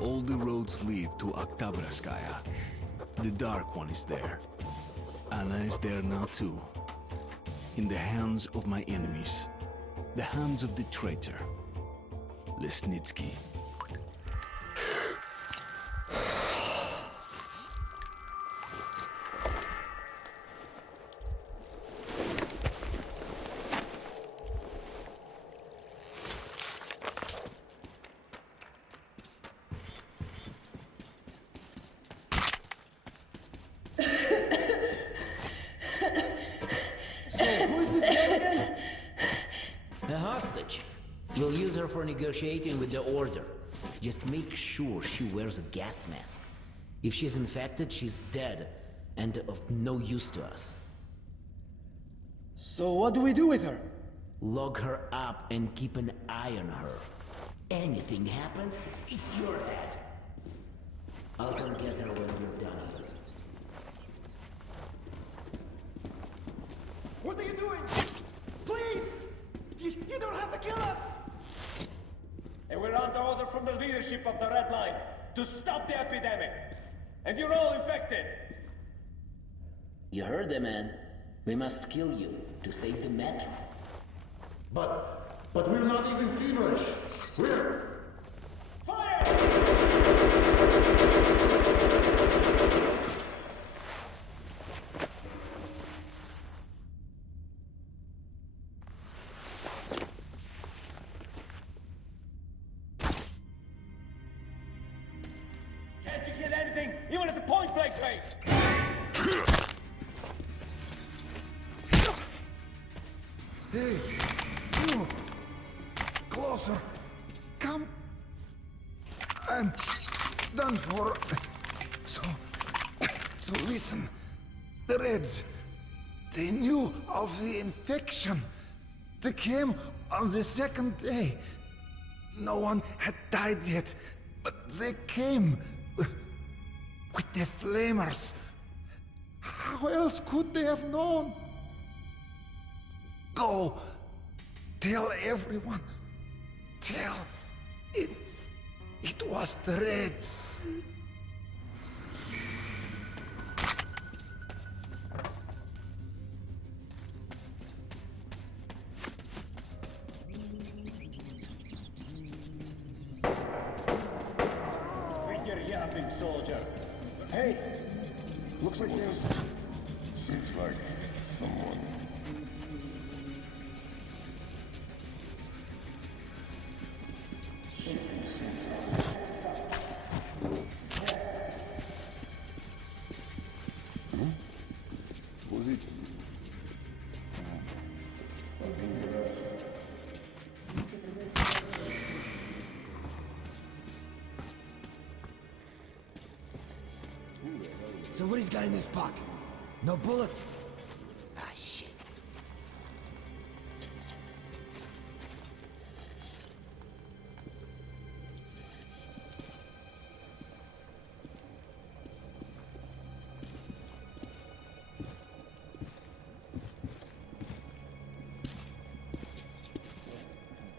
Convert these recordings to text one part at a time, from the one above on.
All the roads lead to Oktabraskaya. The Dark One is there. Anna is there now too. In the hands of my enemies. The hands of the traitor. Lesnitsky. A hostage. We'll use her for negotiating with the Order. Just make sure she wears a gas mask. If she's infected, she's dead, and of no use to us. So what do we do with her? Lock her up and keep an eye on her. Anything happens, it's your head. I'll come get her when we're done here. What are you doing? Please! You don't have to kill us! And we're under order from the leadership of the Red Line to stop the epidemic. And you're all infected. You heard the man. We must kill you to save the metro. But we're not even feverish. We're... Fire! Can't you hit anything, even at the point-blank range? Hey, you! Closer! Come! I'm done for. So listen. The Reds, they knew of the infection. They came on the second day. No one had died yet, but they came with the flamers. How else could they have known? Go. Tell everyone. Tell. It was the Reds. Quit your yapping, soldier. Hey, looks like there's... Seems like someone. Was it? So what he's got in his pockets? No bullets? Ah, shit.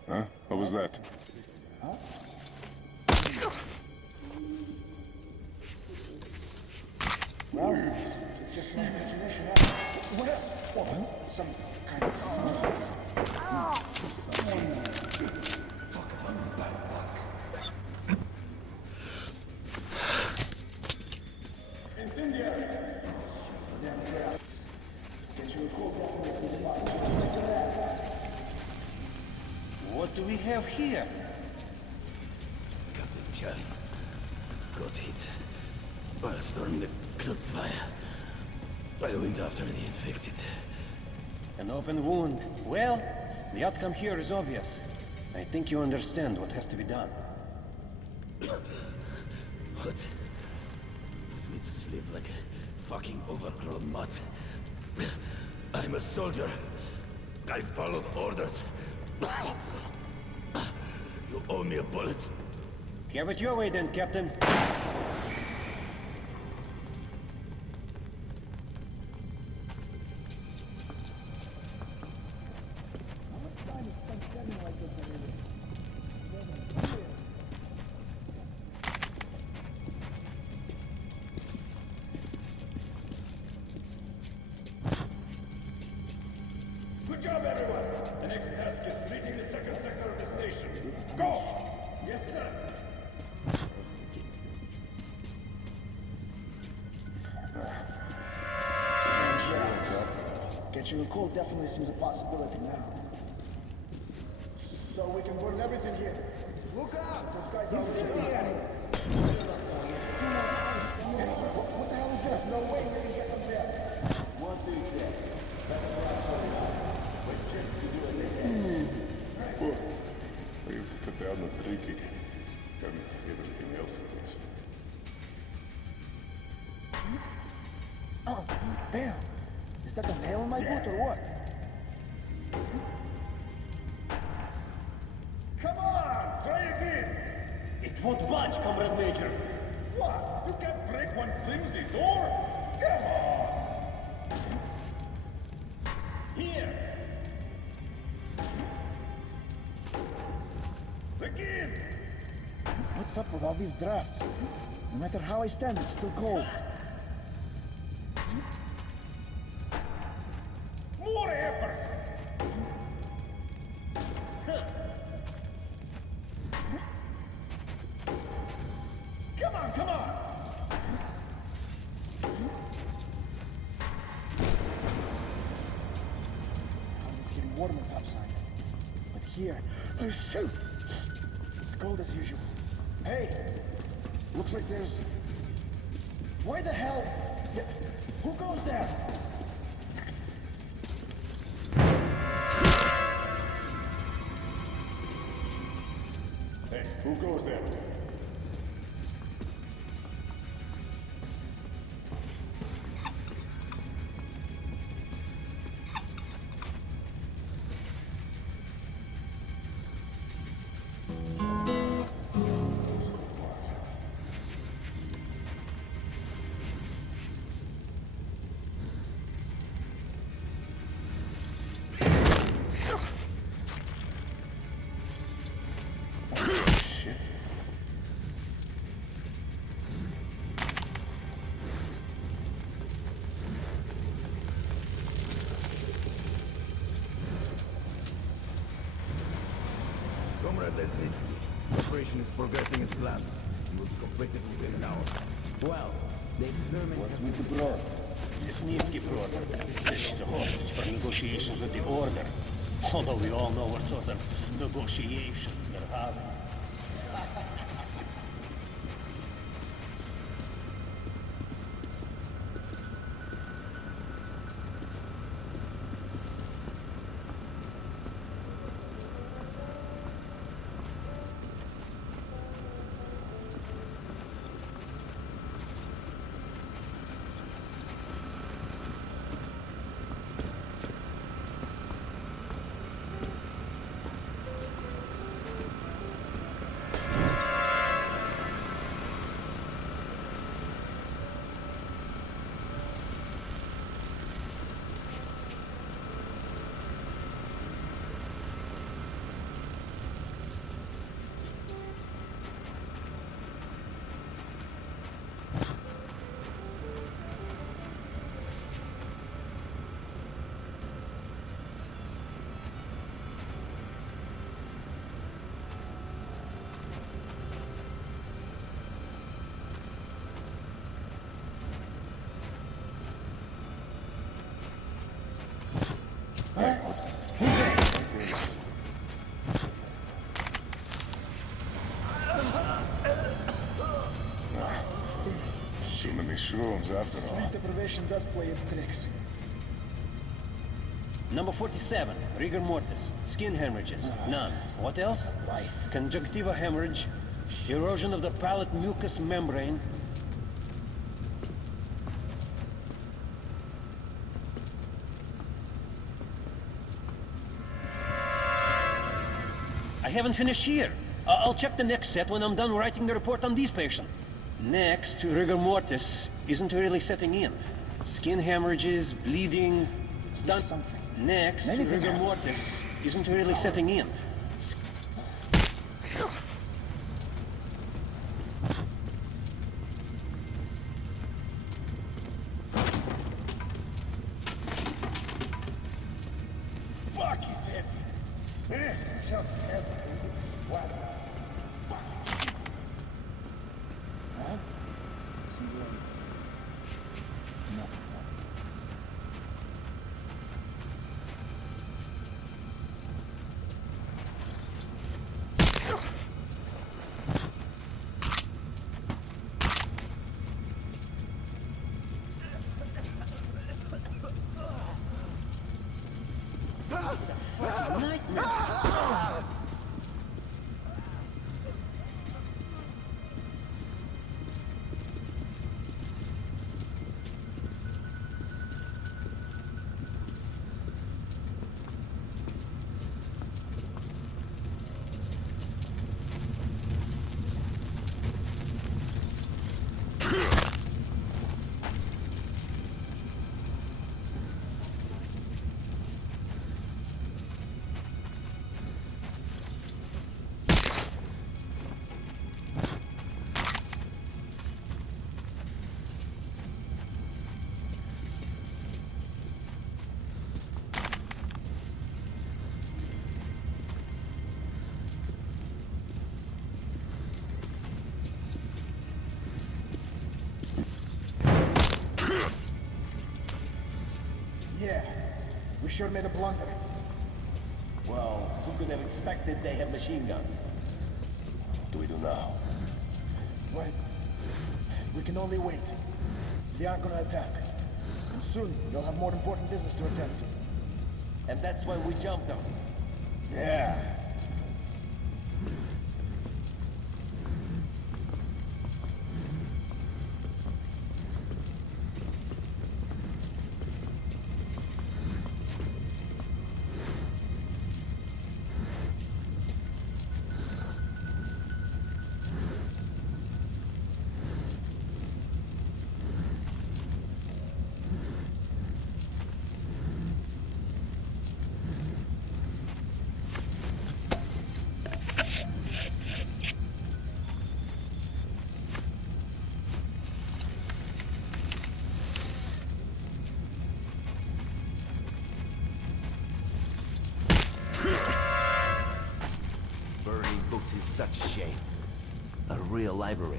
Huh? What was that? Well, it's just my imagination. What? Some kind of... Incendiary! What do we have here? Captain Jai got hit while storming the Klutzweier. I went after the infected. An open wound. Well, the outcome here is obvious. I think you understand what has to be done. What? Put me to sleep like a fucking overgrown mutt. I'm a soldier. I followed orders. You owe me a bullet. Have it your way then, Captain. Go! Yes, sir. Catching a cold definitely seems a possibility now. So we can burn everything here. Look out! Those guys are incendiary! What the hell is that? No way we can get them there. One thing there. That's what I told you. But just to do it again. We have to cut down the drinking and everything else in this. Oh, damn! Is that a nail in my boot or what? Come on! Try again! It won't budge, Comrade Major. What? You can't break one flimsy door? Come on! Here! Again! What's up with all these drafts? No matter how I stand, it's still cold. More effort! Come on, come on! It's getting warmer outside. But here, oh shoot! It's cold as usual. Hey! Looks like there's... Why the hell? Yeah, who goes there? Hey, who goes there? Comrade Leslie, operation is progressing as planned. It will be completed within an hour. Well, the experiment has With the brother. Lesnitsky brother sits the hostage for negotiations with the Order. Although we all know what sort of negotiations they're having. So many shrooms after all. Sleep deprivation does play its tricks. Number 47, rigor mortis, skin hemorrhages, none. What else? Why? Conjunctiva hemorrhage, erosion of the palate mucous membrane. I haven't finished here. I'll check the next set when I'm done writing the report on these patients. Next, rigor mortis isn't really setting in. Skin hemorrhages, bleeding, stunt. Something. Next, Anything rigor happens. mortis isn't really setting in. Fuck, he's heavy. Sounds heavy. It's wet. sure made a blunder. Well, who could have expected they have machine guns? What do we do now? Wait. We can only wait. They aren't gonna attack. And soon, they'll have more important business to attend to. And that's why we jumped them. Yeah. Burning books is such a shame. A real library.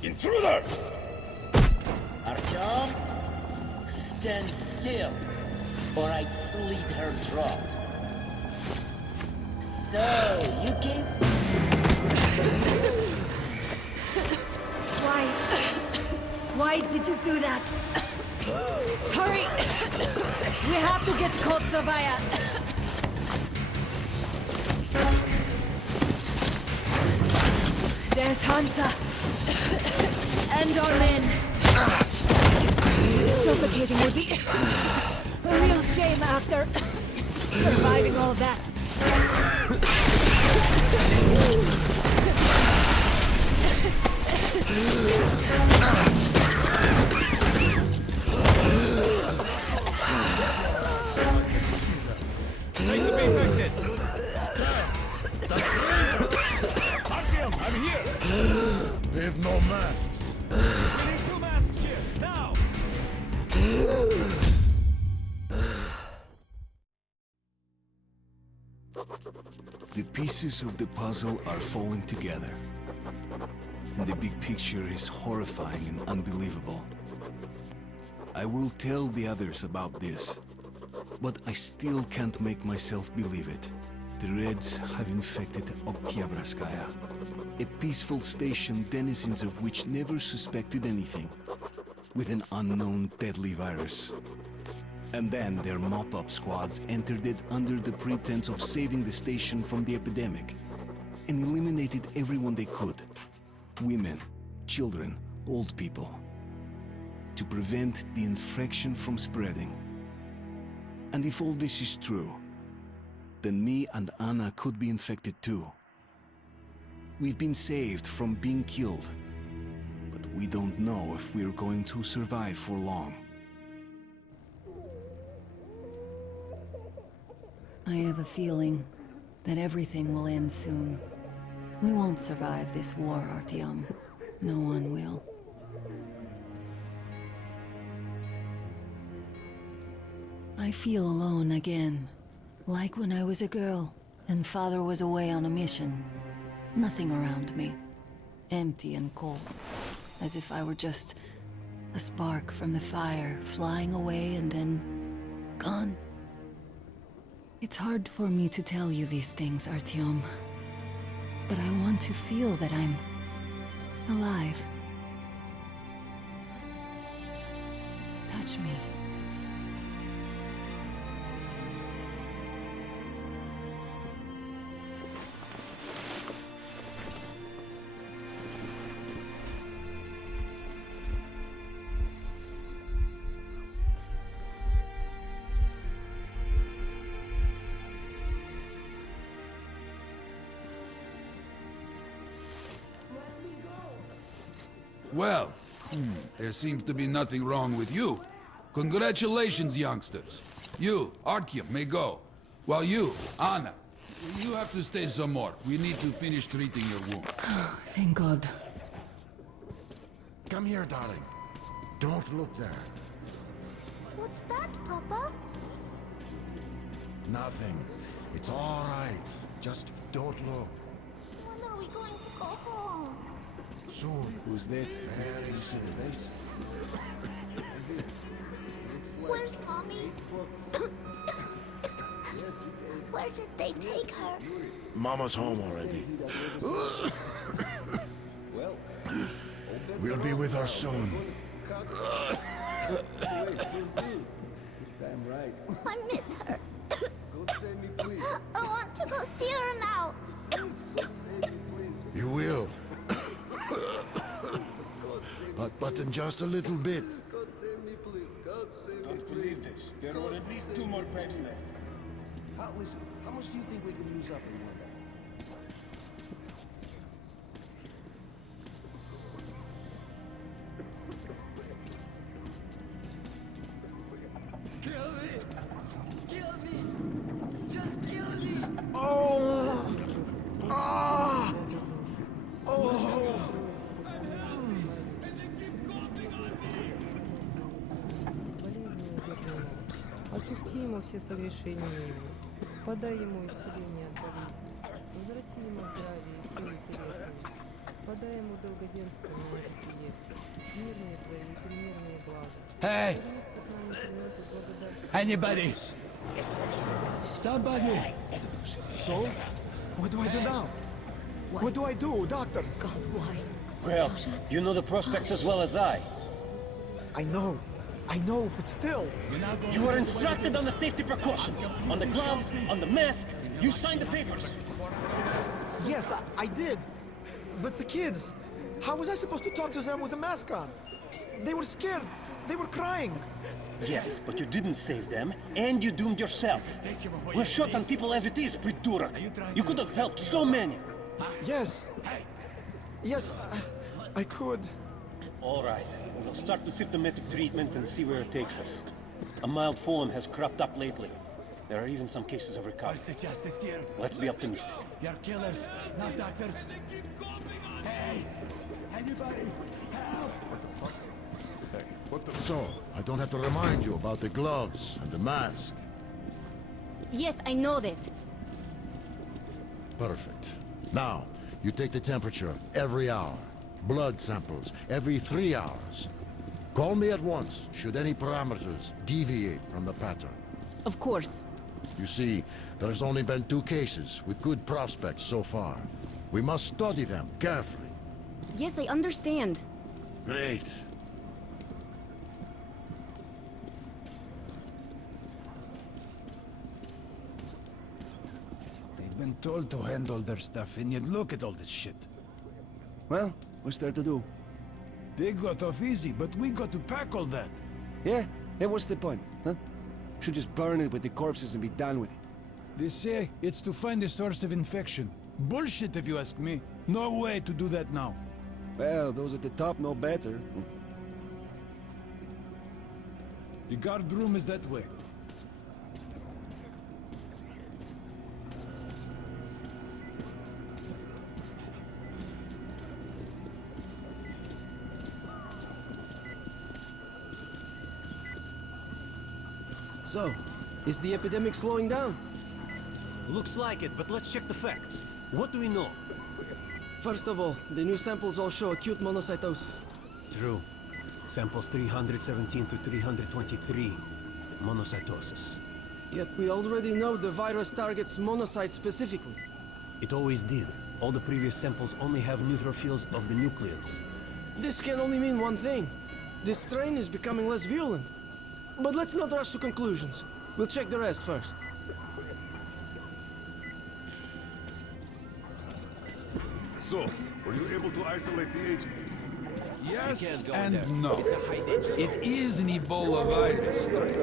Intruder! Artyom, stand still, or I slit her throat. So, you came... Why did you do that? Hurry! We have to get Kotsavaya! There's Hansa! And our men! Suffocating would be a real shame after surviving all that. Nice to be infected! Artyom, I'm here! They've no masks. We need 2 masks here, now! The pieces of the puzzle are falling together. And the big picture is horrifying and unbelievable. I will tell the others about this, but I still can't make myself believe it. The Reds have infected Oktyabrskaya, a peaceful station denizens of which never suspected anything, with an unknown deadly virus. And then their mop-up squads entered it under the pretense of saving the station from the epidemic, and eliminated everyone they could. Women, children, old people. To prevent the infection from spreading. And if all this is true, then me and Anna could be infected too. We've been saved from being killed, but we don't know if we're going to survive for long. I have a feeling that everything will end soon. We won't survive this war, Artyom. No one will. I feel alone again. Like when I was a girl, and father was away on a mission. Nothing around me. Empty and cold. As if I were just a spark from the fire, flying away and then gone. It's hard for me to tell you these things, Artyom. But I want to feel that I'm alive. Touch me. Well, there seems to be nothing wrong with you. Congratulations, youngsters. You, Artyom, may go. While you, Anna, you have to stay some more. We need to finish treating your wound. Thank God. Come here, darling. Don't look there. What's that, Papa? Nothing. It's all right. Just don't look. When are we going to go home? Soon. Who's that? Very soon. Where's Mommy? Where did they take her? Mama's home already. We'll be with her soon. Damn right. I miss her. I want to go see her now. You will. But in just a little bit. Don't believe this. There were at least 2 more packs left. Listen, how much do you think we can use up in one day? Kill me! Kill me! Just kill me! Отпусти ему все согрешения его. Подай ему исцеление от болезни. Возврати ему здравие и силы телесные. Подай ему долгоденственное житие. Мирные твои и примирные блага. Hey! Вместе с нами приносит благодарность. Anybody? Somebody! So? What do I do now? What do I do, Doctor? God, why? Well, you know the prospects as well as I. I know, but still. You were instructed on the safety precautions. On the gloves, on the mask. You signed the papers. Yes, I did. But the kids, how was I supposed to talk to them with a mask on? They were scared. They were crying. Yes, but you didn't save them, and you doomed yourself. We're short on people as it is, Prидурок. You could have helped so many. Yes. Yes, I could. All right, we'll start with symptomatic treatment and see where it takes us. A mild form has cropped up lately. There are even some cases of recovery. the justice here? Let's be optimistic. You're killers, not doctors. Hey! Anybody! Help! So, I don't have to remind you about the gloves and the mask. Yes, I know that. Perfect. Now, you take the temperature every hour. Blood samples every 3 hours. Call me at once should any parameters deviate from the pattern. Of course. You see, there's only been 2 cases with good prospects so far. We must study them carefully. Yes, I understand. Great. They've been told to handle their stuff, and yet look at all this shit. Well, what's there to do? They got off easy, but we got to pack all that. Yeah? What's the point, huh? Should just burn it with the corpses and be done with it. They say it's to find the source of infection. Bullshit, if you ask me. No way to do that now. Well, those at the top know better. The guard room is that way. So, is the epidemic slowing down? Looks like it, but let's check the facts. What do we know? First of all, the new samples all show acute monocytosis. True. Samples 317 to 323. Monocytosis. Yet we already know the virus targets monocytes specifically. It always did. All the previous samples only have neutrophils of the nucleus. This can only mean one thing. This strain is becoming less virulent. But let's not rush to conclusions. We'll check the rest first. So, were you able to isolate the agent? Yes and no. It is an Ebola virus strain,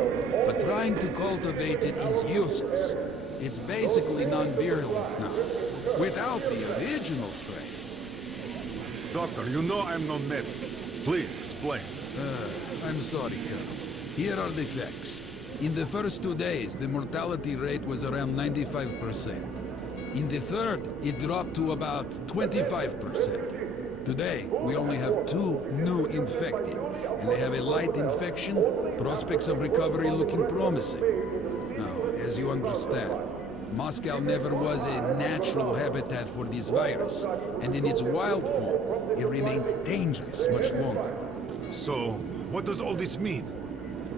but trying to cultivate it is useless. It's basically non-virulent now, without the original strain. Doctor, you know I'm no medic. Please, explain. I'm sorry, Colonel. Here are the facts. In the first 2 days, the mortality rate was around 95%. In the third, it dropped to about 25%. Today, we only have 2 new infected, and they have a light infection, prospects of recovery looking promising. Now, as you understand, Moscow never was a natural habitat for this virus, and in its wild form, it remains dangerous much longer. So, what does all this mean?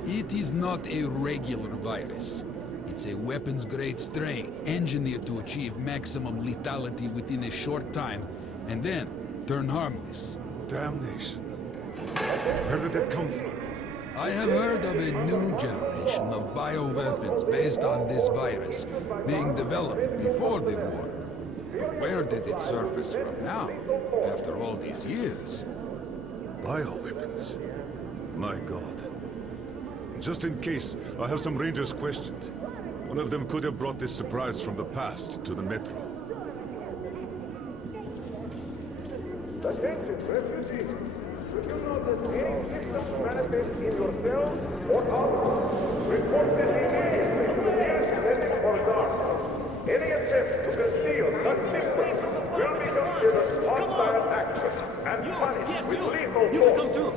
It is not a regular virus. It's a weapons-grade strain, engineered to achieve maximum lethality within a short time, and then turn harmless. Damnation. Where did that come from? I have heard of a new generation of bioweapons based on this virus being developed before the war. But where did it surface from now, after all these years? Bioweapons? My God. Just in case, I have some Rangers' questions. One of them could have brought this surprise from the past to the Metro. Attention, refugees. Do you know that any symptoms manifest in your cell or house? Report this immediately to the nearest clinic or guard. Any attempt to conceal such symptoms will be considered hostile action and punished with lethal force. You come too.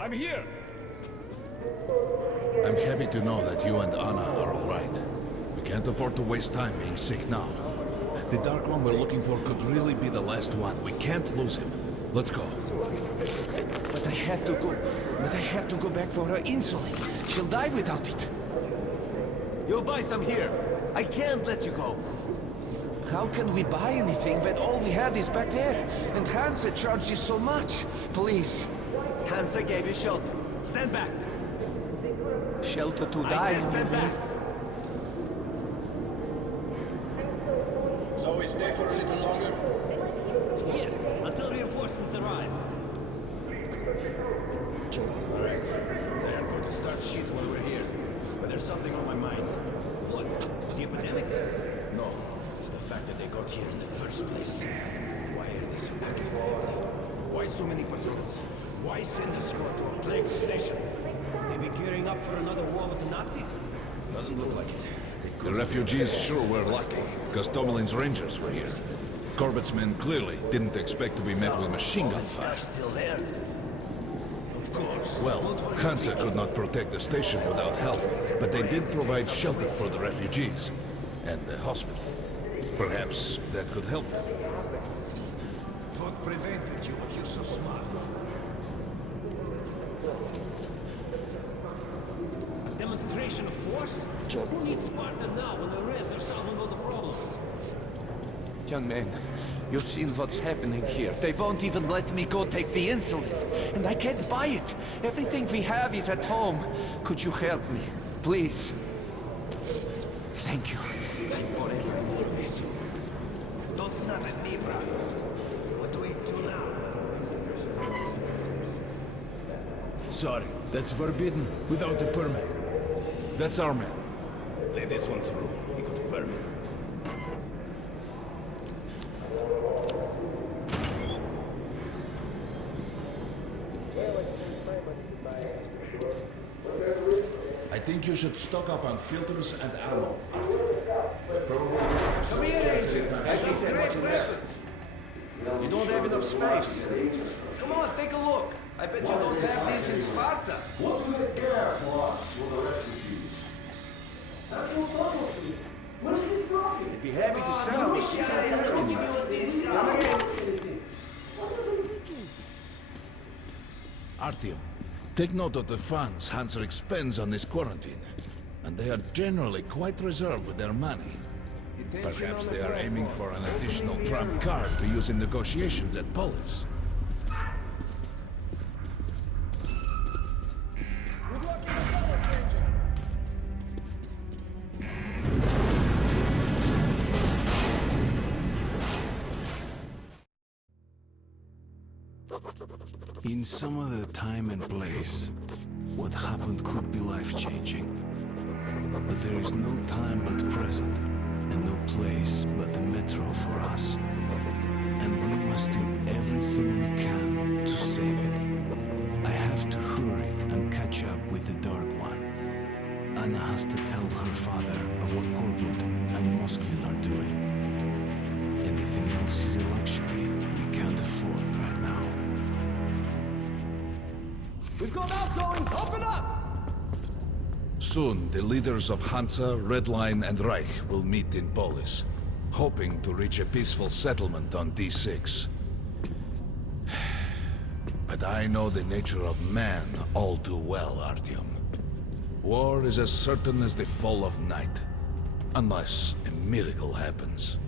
I'm here! I'm happy to know that you and Anna are all right. We can't afford to waste time being sick now. The Dark One we're looking for could really be the last one. We can't lose him. Let's go. But I have to go. But I have to go back for her insulin. She'll die without it. You'll buy some here. I can't let you go. How can we buy anything when all we had is back there? And Hansa charges so much. Please. Hansa gave you shelter. Stand back. Shelter to die. Stand back. So we stay for a little longer? Yes, until reinforcements arrive. All right. They are going to start shit while we're here. But there's something on my mind. What? The epidemic? No. It's the fact that they got here in the first place. Why are they so active lately? Why so many patrols? Why send a squad to a plague station? They be gearing up for another war with the Nazis? Doesn't look like it. The refugees sure were lucky, because Tomelin's Rangers were here. Corbett's men clearly didn't expect to be met with machine gun fire. Still there? Of course. Well, Hansa could not protect the station without help, but they did provide shelter for the refugees. And the hospital. Perhaps that could help them. What prevented you if you're so smart? A demonstration of force? Who needs Sparta now when the Reds are solving all the problems? Young man, you've seen what's happening here. They won't even let me go take the insulin. And I can't buy it. Everything we have is at home. Could you help me? Please. Thank you. I'm forever in miss you. Don't snap at me, bro. What do we do now? Sorry, that's forbidden without a permit. That's our man. Let this one through. He got a permit. I think you should stock up on filters and ammo. Come here, Agent. I think great weapons. You don't have enough space. Come on, take a look. I bet you don't have these in Sparta. What do they care for us, for the refugees? That's what puzzles me. Where's the profit? They'd be happy to sell me shit. I'll give you what these guys. What are they thinking? Artyom, take note of the funds Hansa expends on this quarantine. And they are generally quite reserved with their money. Perhaps they are aiming for an additional trump card to use in negotiations at Polis. In some other time and place, what happened could be life-changing. But there is no time but present, and no place but the metro for us. And we must do everything we can to save it. I have to hurry and catch up with the Dark One. Anna has to tell her father of what Korbut and Moskvin are doing. Anything else is a luxury we can't afford right now. We've got outgoing! Open up! Soon, the leaders of Hansa, Red Line, and Reich will meet in Polis, hoping to reach a peaceful settlement on D6. But I know the nature of man all too well, Artyom. War is as certain as the fall of night, unless a miracle happens.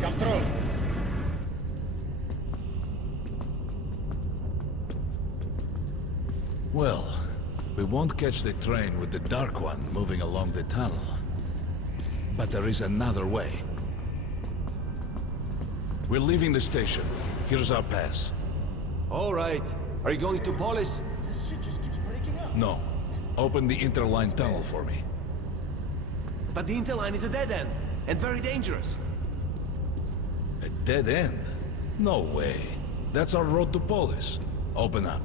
Come through. Well, we won't catch the train with the Dark One moving along the tunnel. But there is another way. We're leaving the station. Here's our pass. All right. Are you going to Polis? This shit just keeps breaking up. No. Open the interline tunnel for me. But the interline is a dead end, and very dangerous. A dead end? No way. That's our road to Polis. Open up.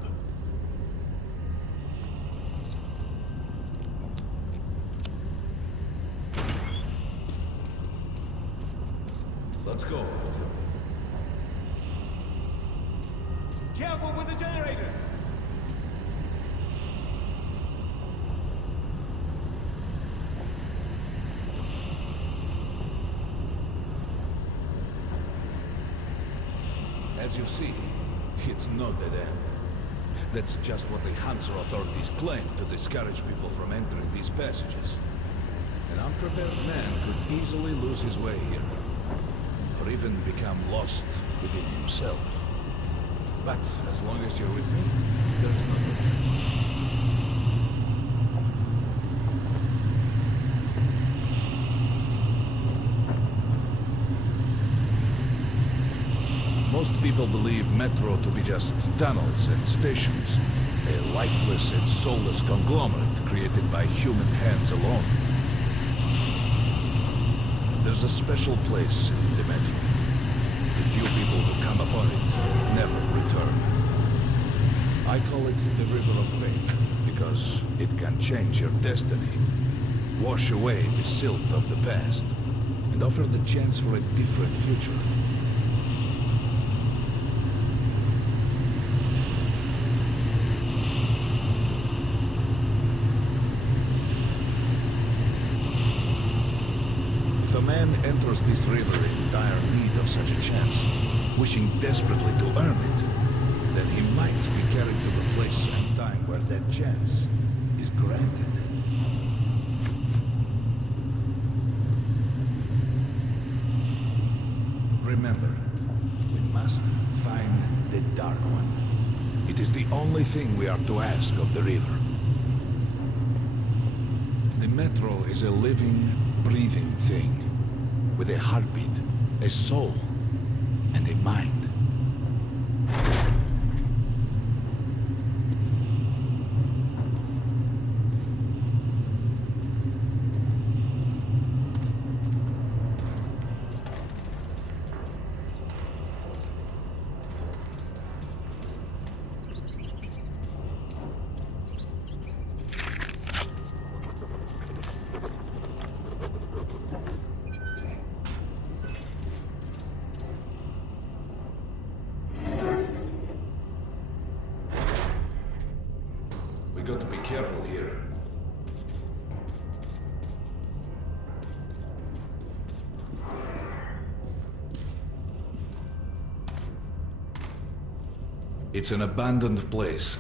Let's go. Careful with the generators! As you see, it's no dead end. That's just what the Hansa authorities claim to discourage people from entering these passages. An unprepared man could easily lose his way here, or even become lost within himself. But as long as you're with me, there is no danger. Most people believe metro to be just tunnels and stations, a lifeless and soulless conglomerate created by human hands alone. There's a special place in the metro. The few people who come upon it never return. I call it the River of Fate, because it can change your destiny, wash away the silt of the past, and offer the chance for a different future. If a man enters this river in dire need of such a chance, wishing desperately to earn it, then he might be carried to the place and time where that chance is granted. Remember, we must find the Dark One. It is the only thing we are to ask of the river. The metro is a living, breathing thing, with a heartbeat, a soul, and a mind. We got to be careful here. It's an abandoned place.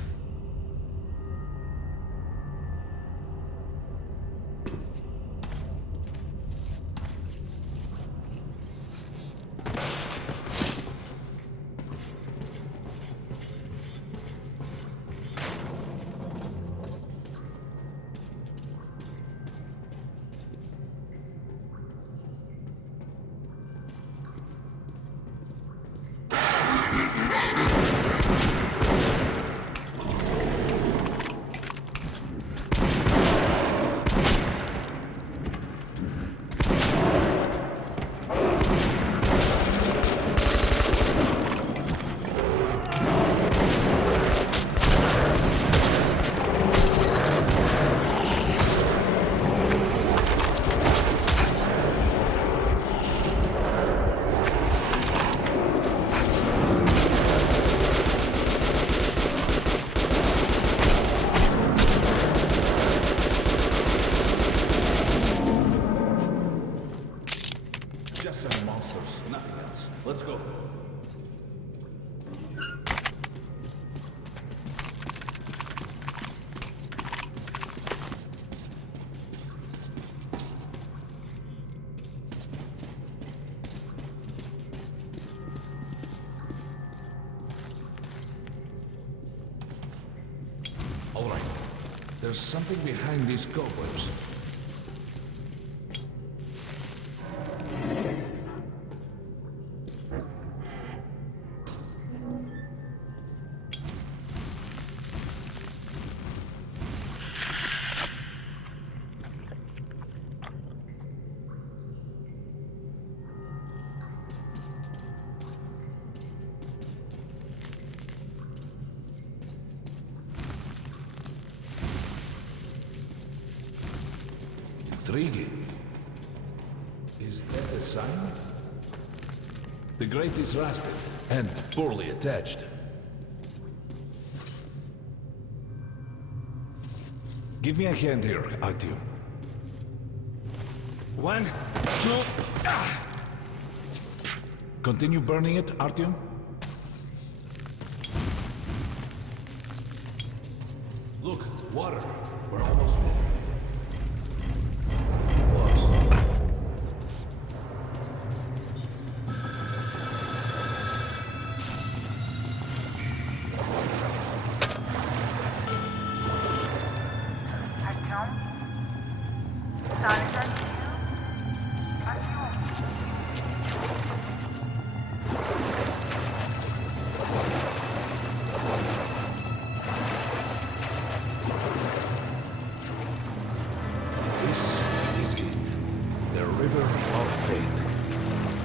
There's something behind these cobwebs. Intriguing. Is that a sign? The grate is rusted and poorly attached. Give me a hand here, Artyom. 1, 2... Continue burning it, Artyom. Look, water. We're almost there.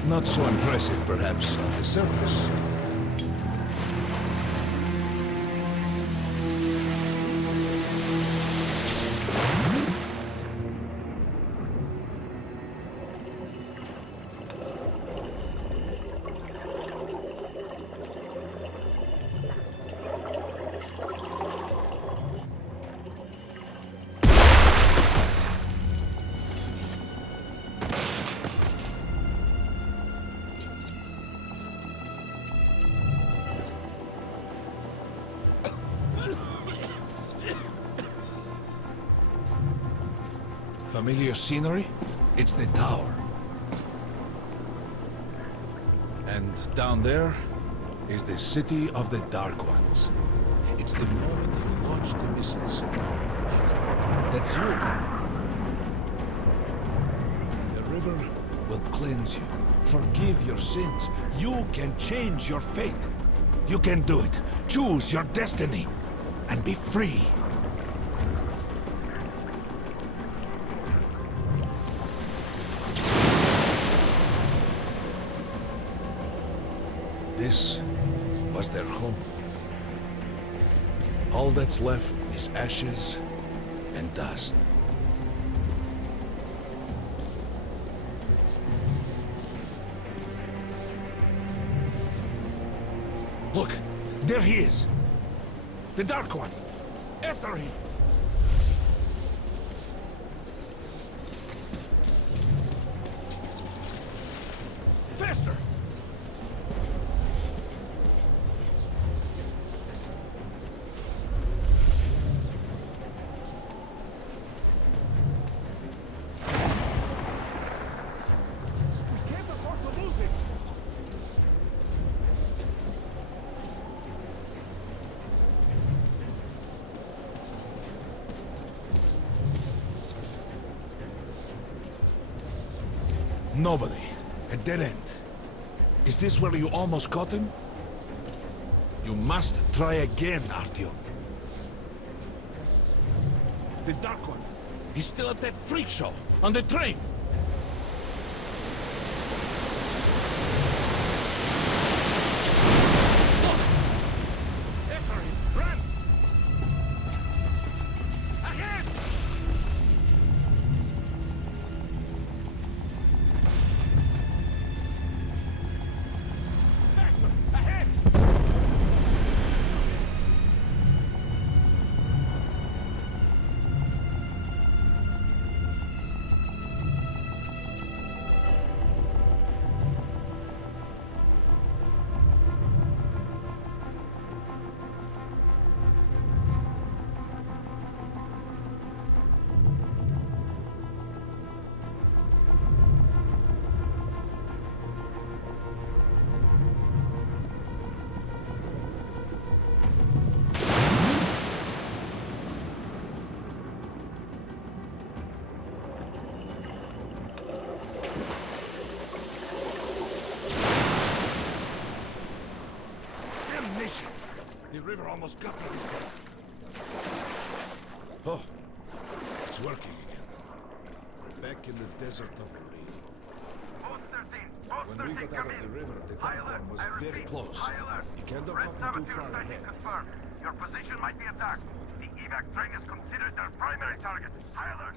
Not so impressive, perhaps, on the surface. Familiar scenery? It's the tower. And down there is the city of the Dark Ones. It's the moment you launch the missiles. That's you. The river will cleanse you, forgive your sins. You can change your fate. You can do it. Choose your destiny and be free. This was their home. All that's left is ashes and dust. Look, there he is. The Dark One. After him. Faster! Nobody. A dead end. Is this where you almost caught him? You must try again, Artyom. The Dark One. He's still at that freak show. On the train. Look! After him! Run! Ahead! station. The river almost got me this time. Oh, it's working again. We're back in the desert of the Reed. When we got out of the river, the Dark One was very close. He can't have gotten too far ahead. Your position might be attacked. The evac train is considered their primary target. High alert!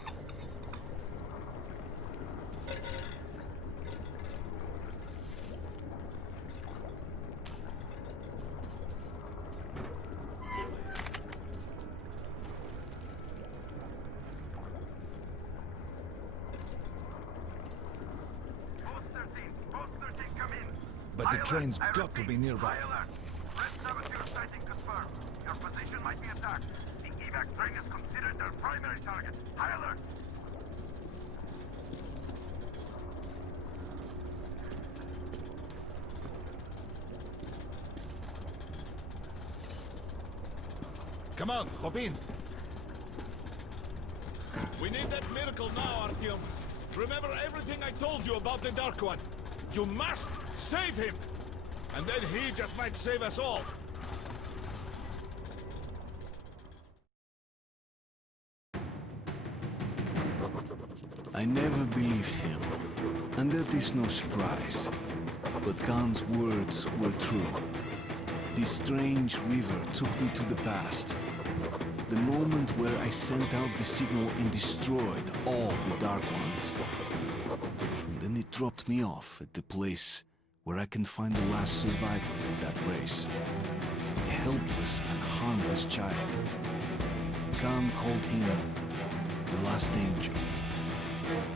But the train's got to be nearby. Red saboteur sighting confirmed. Your position might be attacked. The evac train is considered their primary target. High alert! Come on, hop in. We need that miracle now, Artyom. Remember everything I told you about the Dark One. You must save him! And then he just might save us all. I never believed him, and that is no surprise. But Khan's words were true. This strange river took me to the past. The moment where I sent out the signal and destroyed all the Dark Ones. And then it dropped me off at the place where I can find the last survivor of that race. A helpless and harmless child. Khan called him the last angel.